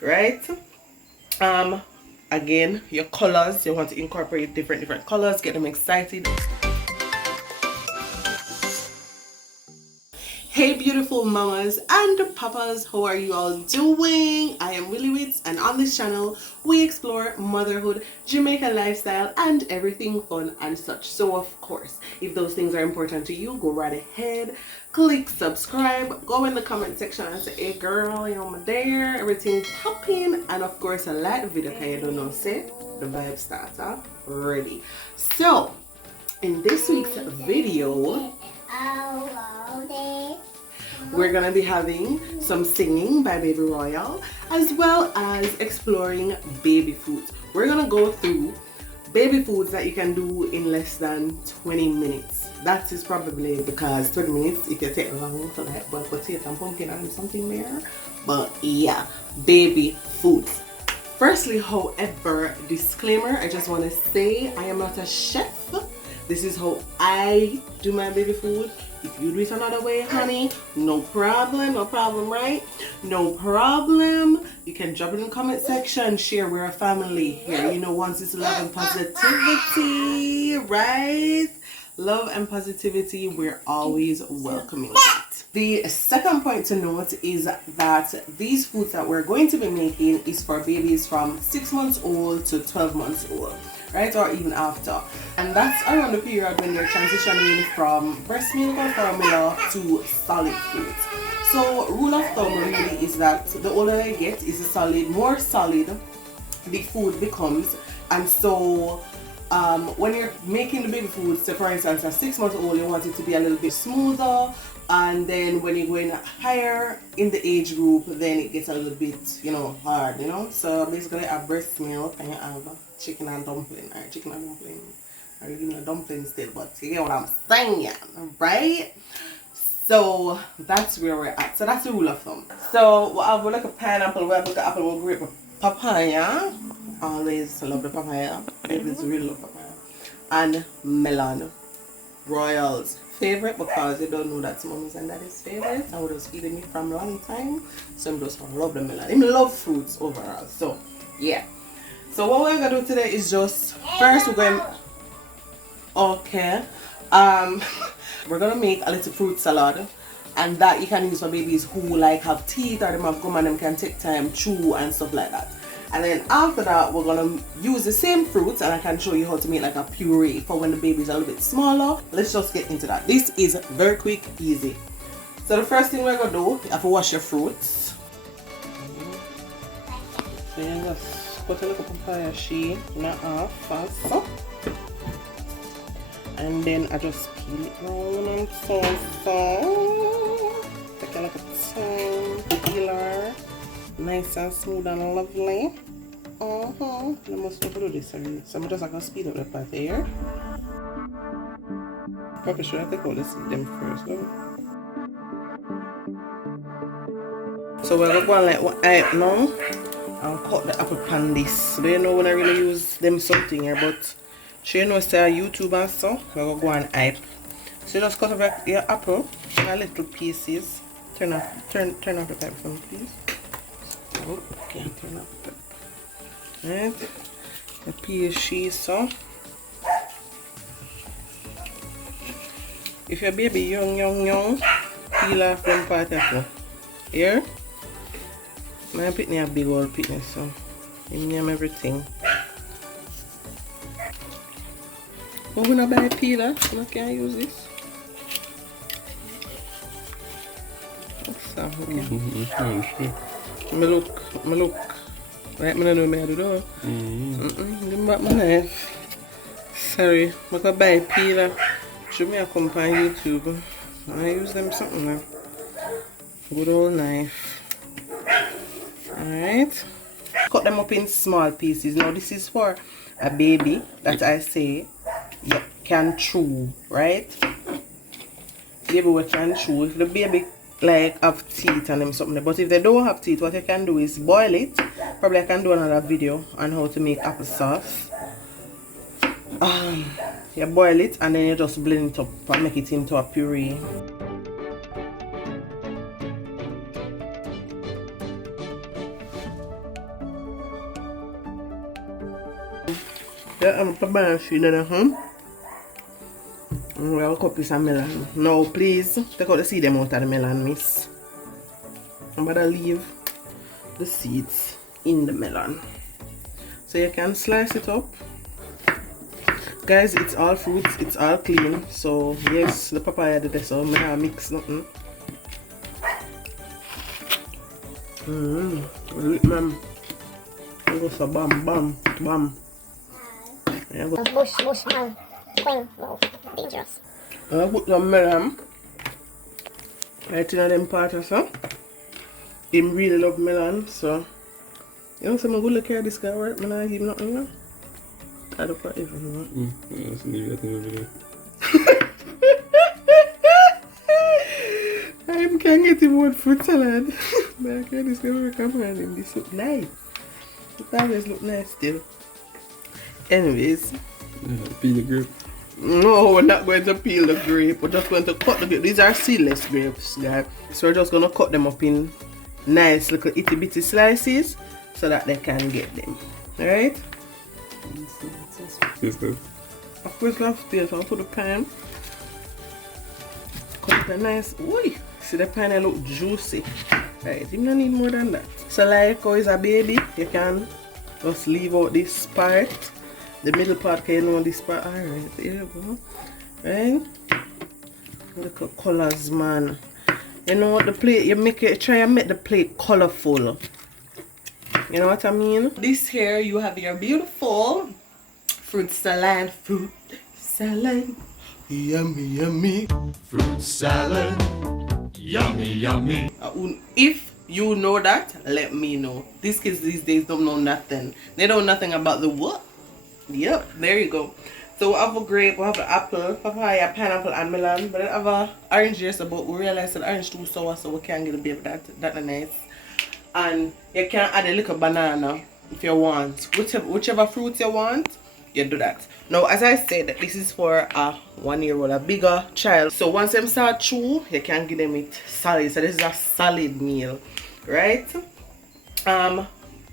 right? Again, your colors, you want to incorporate different colors, get them excited. Hey beautiful mamas and papas, how are you all doing? I am Willy Wits, and on this channel we explore motherhood, Jamaican lifestyle, and everything fun and such. So of course, if those things are important to you, go right ahead, click subscribe, go in the comment section and say, hey girl, you know I'm there, everything's popping, and of course a like the video because you don't know, say the vibe starter ready. So in this week's video, we're gonna be having some singing by Baby Royal, as well as exploring baby foods. We're gonna go through baby foods that you can do in less than 20 minutes. That is probably because 20 minutes if you take long for that, but potato and pumpkin and something there. But yeah, baby foods. Firstly, however, disclaimer, I just want to say I am not a chef. This is how I do my baby food. If you do it another way, honey, no problem, right? No problem. You can drop it in the comment section, share. We're a family here. You know, once it's love and positivity, right? Love and positivity, we're always welcoming that. The second point to note is that these foods that we're going to be making is for babies from 6 months old to 12 months old, right? Or even after. And that's around the period when you're transitioning from breast milk or formula to solid foods. So rule of thumb really is that the older they get, is more solid the food becomes. And so when you're making the baby food, say for instance at 6 months old, you want it to be a little bit smoother, and then when you're going higher in the age group, then it gets a little bit, you know, hard, you know. So basically a breast milk and you have chicken and dumpling, or chicken and dumpling, or you give me a dumpling instead, but you get what I'm saying, right? So that's where we're at. So that's the rule of thumb. So we'll have like a pineapple, we have like an apple, we'll grape, papaya. Always love the papaya. Babies really love papaya. And melon. Royal's favorite, because you don't know that's mommy's and daddy's favorite. I was feeding me from a long time. So I just love the melon. I love fruits overall. So yeah. So what we're gonna do today is just first we're going we're gonna make a little fruit salad, and that you can use for babies who like have teeth or them have gum and them can take time chew and stuff like that. And then after that, we're gonna use the same fruits, and I can show you how to make like a puree for when the baby's a little bit smaller. Let's just get into that. This is very quick, easy. So the first thing we're gonna do, you have to wash your fruits. So you just cut a little papaya sheet in half first. And then I just peel it round and so. Take a little time, peeler. Nice and smooth and lovely. I must do this already. So I'm just gonna speed up the part here. Probably should I take all this them first, though. So we're gonna go like what I now and cut the apple pan this. So you know when I really use them something here, but she knows say YouTube and so we're gonna go and hype. So you just cut off your apple in little pieces. Turn off the pipe for me, please. Okay, turn up right. The pea so if your baby young, peel off them part of you. Here, my pitney a big old pitney, so you name everything. But when I buy a peeler, I can't use this. So, okay. Me look. Right, I don't know what I do though. Give me back my knife. Sorry, I can buy a peeler. Should me come on YouTube. I use them something now. Good old knife. Alright. Cut them up in small pieces. Now this is for a baby that I say you can chew, right? Baby we can chew. If the baby like have teeth and them something, but if they don't have teeth, what you can do is boil it. Probably I can do another video on how to make applesauce. You boil it and then you just blend it up and make it into a puree. Yeah, I'm a banana seed in the We'll cut piece of melon. Now, please take out the seed out of the melon, miss. I'm gonna leave the seeds in the melon. So you can slice it up. Guys, it's all fruits, it's all clean. So, yes, the papaya did this, so I'm gonna mix nothing. Ma'am. Go so bam, bam, bam. Yeah, go. Bush, man. Queen, wow, dangerous. I put some melon right in them part or so. Him really love melon, so you know, some good look at this guy work, man. I give nothing, no? I don't put even. Yeah, let's leave that in the video. I can't get him one fruit salad. But I can't discover a camera and him. This look nice. It always look nice still. Anyways. Peel the grape. No, we're not going to peel the grape. We're just going to cut the grape. These are seedless grapes, guys. So we're just going to cut them up in nice little itty bitty slices so that they can get them. Alright? Sister. Of course, love tail. So I'll put the pan. Cut it nice. Oi! See the pan look juicy. Right, you don't need more than that. So like how is a baby, you can just leave out this part. The middle part, can you know this part? Alright, there you go. Right? Look at colors, man. You know what, the plate, you make it, try and make the plate colorful. You know what I mean? This here, you have your beautiful fruit salad. Fruit salad. Yummy, yummy. Fruit salad, yummy, yummy. If you know that, let me know. These kids these days don't know nothing. They know nothing about the what? Yep, there you go. So we have a grape, we have an apple, papaya, pineapple, and melon. But I have an orange here, so but we realized that orange too sour, so we can't get a baby that nice. And you can add a little banana if you want. Whichever fruit you want, you do that. Now, as I said, this is for a 1-year-old, a bigger child. So once them start chew, you can give them it solid. So this is a solid meal, right?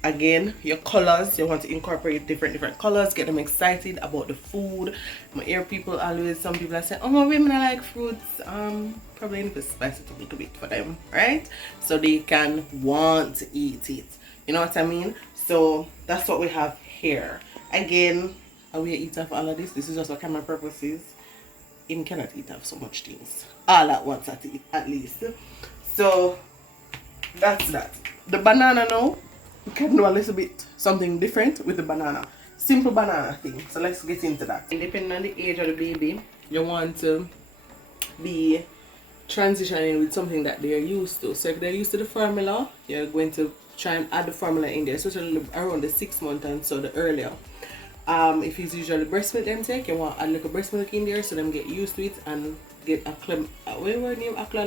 Again, your colors, you want to incorporate different colors, get them excited about the food. I hear people always, some people are saying, oh, women I like fruits. Probably need to spice it a little bit for them, right? So they can want to eat it. You know what I mean? So that's what we have here. Again, I will eat off all of this. This is just for camera purposes. Him cannot eat off so much things all at once at least. So that's that. The banana now, you can do a little bit something different with the banana. Simple banana thing. So let's get into that. Depending on the age of the baby, you want to be transitioning with something that they're used to. So if they're used to the formula, you're going to try and add the formula in there, especially around the 6 month and so the earlier. If it's usually breast milk them take, you want to add a little breast milk in there so them get used to it and get a what word name? Akla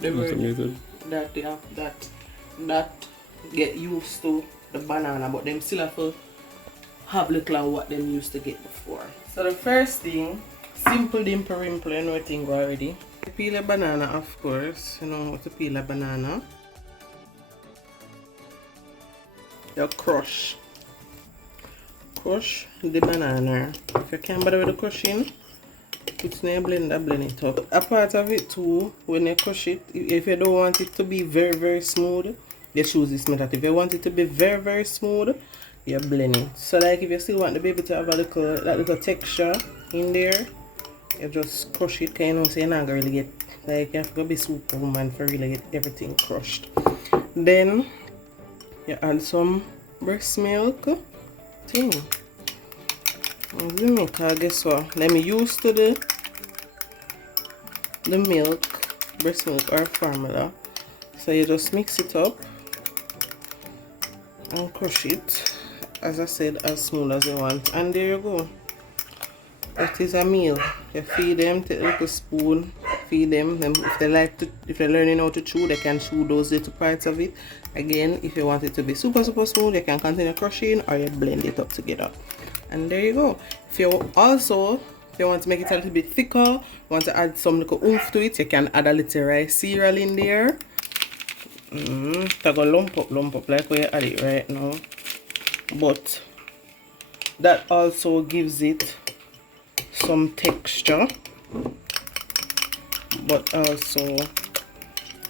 the word that get used to the banana, but them still have to have little of what them used to get before. So the first thing, simple dimple rimple, you know what thing already. You peel a banana, of course, you know how to peel a banana. You crush the banana. If you can't bother with the crushing, put it in a blender, blend it up. A part of it too, when you crush it, if you don't want it to be very smooth, you choose this method. If you want it to be very smooth, you blend it. So like if you still want the baby to have a little texture in there, you just crush it, because you know, so you're not gonna really get, like, you have to be superwoman for really get everything crushed. Then you add some breast milk thing. Guess what? Let me use to the milk, breast milk or formula. So you just mix it up and crush it, as I said, as smooth as you want, and there you go. That is a meal. You feed them, take a little spoon, feed them. If they like to, if they're learning how to chew, they can chew those little parts of it. Again, if you want it to be super smooth, you can continue crushing or you blend it up together. And there you go. If you want to make it a little bit thicker, want to add some little oomph to it, you can add a little rice cereal in there. It's going to lump up like where you add it right now. But that also gives it some texture, but also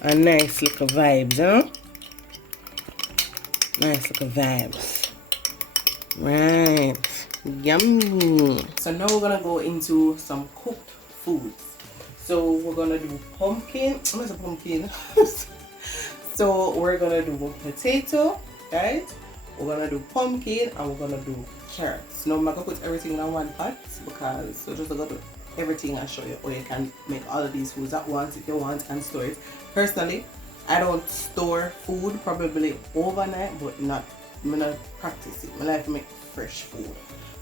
a nice little vibes, huh? Nice little vibes. Right. Yummy. So now we're gonna go into some cooked foods. So we're gonna do pumpkin. Where's the pumpkin? So we're gonna do potato, right? We're gonna do pumpkin and we're gonna do carrots. Now I'm not gonna put everything in one pot because so just gonna do everything and show you how you can make all of these foods at once if you want and store it. Personally, I don't store food probably overnight, but I'm not practice it. I like to make fresh food.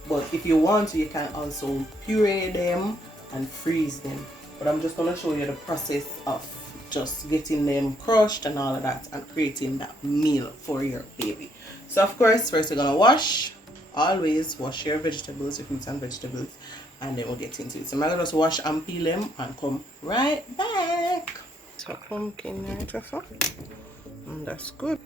But if you want to, you can also puree them and freeze them. But I'm just gonna show you the process of just getting them crushed and all of that and creating that meal for your baby. So of course, first you're gonna wash. Always wash your vegetables, your fruits and vegetables, and then we'll get into it. So I'm gonna just wash and peel them and come right back. So pumpkin right, and that's good.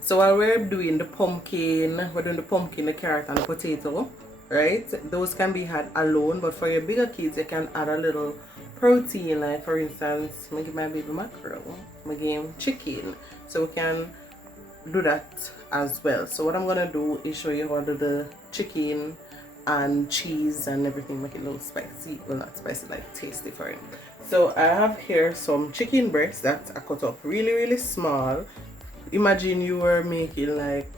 So while we're doing the pumpkin, the carrot and the potato, right? Those can be had alone, but for your bigger kids, you can add a little protein, like for instance, I give my baby mackerel, I give him chicken, so we can do that as well. So what I'm gonna do is show you how to do the chicken and cheese and everything, make it a little spicy, well not spicy, like tasty for him. So I have here some chicken breasts that I cut up really small. Imagine you were making like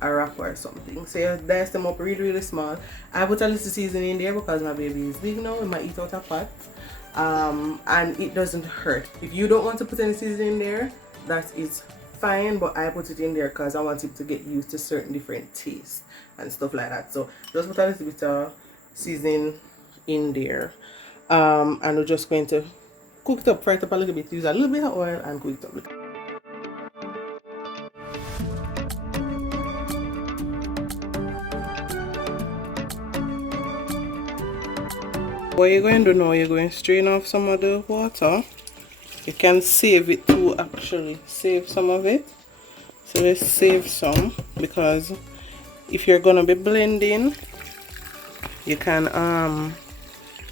a wrap or something, so you dice them up really small. I put a little seasoning in there because my baby is big now, we might eat out a pot. And it doesn't hurt. If you don't want to put any seasoning in there, that is fine, but I put it in there because I want it to get used to certain different tastes and stuff like that. So just put a little bit of seasoning in there, and we're just going to cook it up, fry it up a little bit, use a little bit of oil and cook it up. What you're going to do now, you're going to strain off some of the water. You can save it too, actually. Save some of it. So let's save some, because if you're going to be blending, you can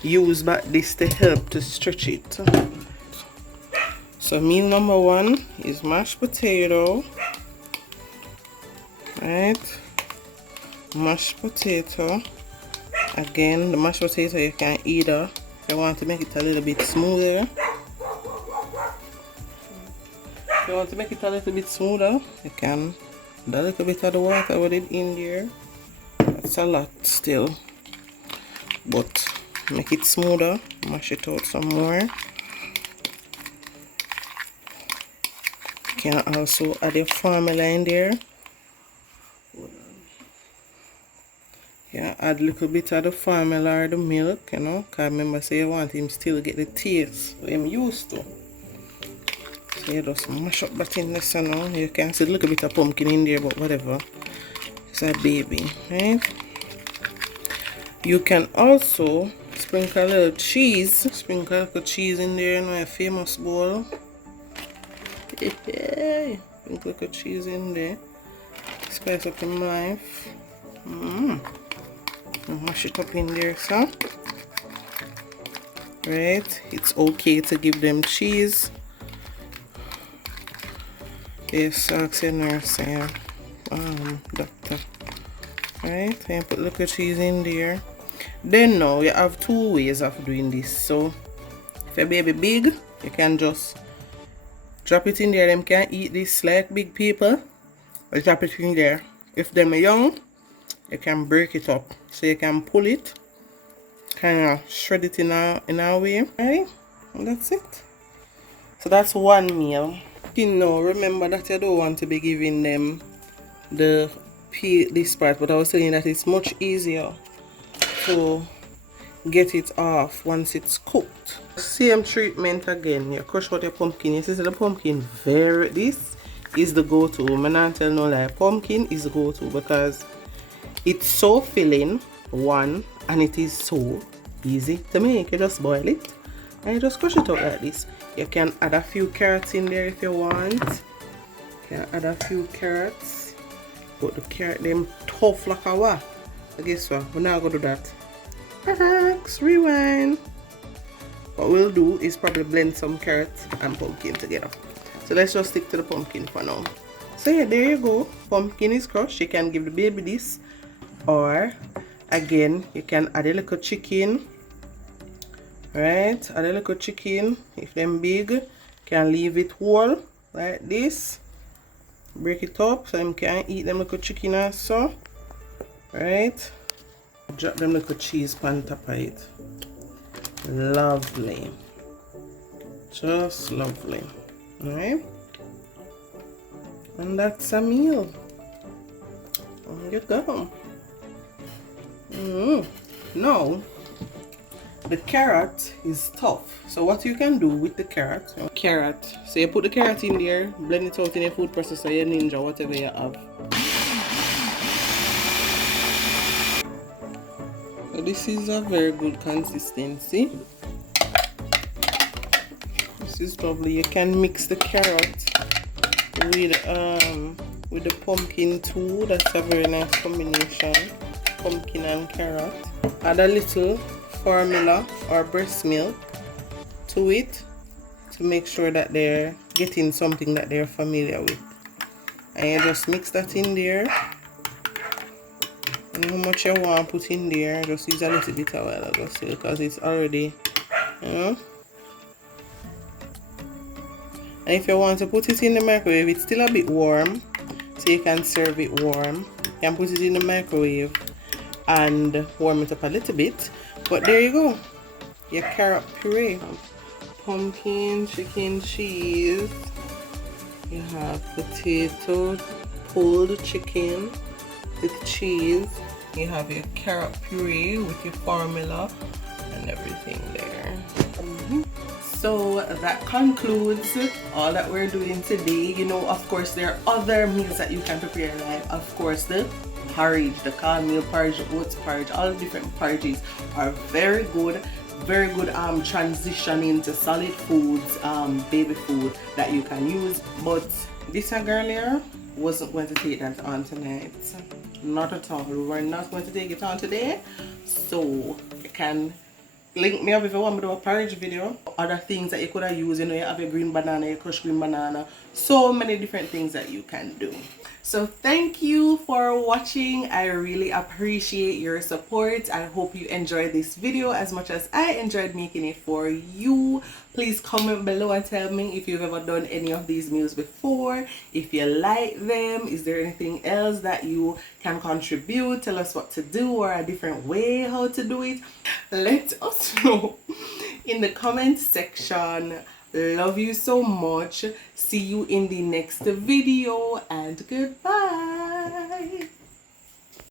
use back this to help to stretch it. So meal number one is mashed potato. Right? Mashed potato. Again, the mashed potato you can either, if you want to make it a little bit smoother, you can add a little bit of the water with it in there. That's a lot still, but make it smoother, mash it out some more. You can also add your formula in there. Yeah, add a little bit of the formula or the milk, you know, because remember, say you want him still get the taste I'm used to. So you just mash up that in this, you know. You can see a little bit of pumpkin in there, but whatever. It's a baby, right? You can also sprinkle a little cheese. Sprinkle a little cheese in there, you know, a famous bowl. Sprinkle a little cheese in there. Spice up your life. Mash it up in there, so right, it's okay to give them cheese. Yes, ask your nurse, doctor. Right, and put little cheese in there. Then now you have two ways of doing this. So if your baby big, you can just drop it in there. Them can eat this like big people, or drop it in there. If them are young, you can break it up, so you can pull it, kind of shred it in a way, right? And that's it. So that's one meal. You know, remember that you don't want to be giving them this part, but I was telling you that it's much easier to get it off once it's cooked. Same treatment again. You crush out your pumpkin. You see the pumpkin, this is the go-to. I'm not telling no lie, pumpkin is the go-to because it's so filling, one, and it is so easy to make. You just boil it and you just crush it out like this. You can add a few carrots in there if you want. You can add a few carrots But the carrot them tough like a what? I guess what? We're not gonna do that. Relax, rewind. What we'll do is probably blend some carrots and pumpkin together. So let's just stick to the pumpkin for now. So yeah, there you go. Pumpkin is crushed. You can give the baby this, or again you can add a little chicken. Right, add a little chicken. If them big, can leave it whole like this. Break it up so them can eat them little chicken also. Right, drop them little cheese on top of it. Lovely, just lovely. All right, and that's a meal. There you go. Now the carrot is tough, so what you can do with the carrot, so you put the carrot in there, blend it out in a food processor, your Ninja, whatever you have. So this is a very good consistency. This is lovely. You can mix the carrot with the pumpkin too. That's a very nice combination, pumpkin and carrot. Add a little formula or breast milk to it to make sure that they're getting something that they're familiar with, and you just mix that in there. And how much you want to put in there, just use a little bit of oil because it's already, you know. And if you want to put it in the microwave, it's still a bit warm, so you can serve it warm. You can put it in the microwave and warm it up a little bit. But there you go, your carrot puree. Pumpkin, chicken, cheese. You have potato, pulled chicken with cheese. You have your carrot puree with your formula and everything there. So that concludes all that we're doing today. You know, of course, there are other meals that you can prepare, like of course the porridge, the cornmeal porridge, the oats porridge. All the different porridges are very good transition into solid foods, baby food that you can use. But this girl here wasn't going to take that on tonight, not at all. We were not going to take it on today, so you can link me up if you want me to do a porridge video. Other things that you could have used, you know, you have your green banana, your crushed green banana, so many different things that you can do. So thank you for watching. I really appreciate your support. I hope you enjoyed this video as much as I enjoyed making it for you. Please comment below and tell me if you've ever done any of these meals before, if you like them, is there anything else that you can contribute, tell us what to do or a different way how to do it. Let us know in the comment section. Love you so much. See you in the next video and goodbye.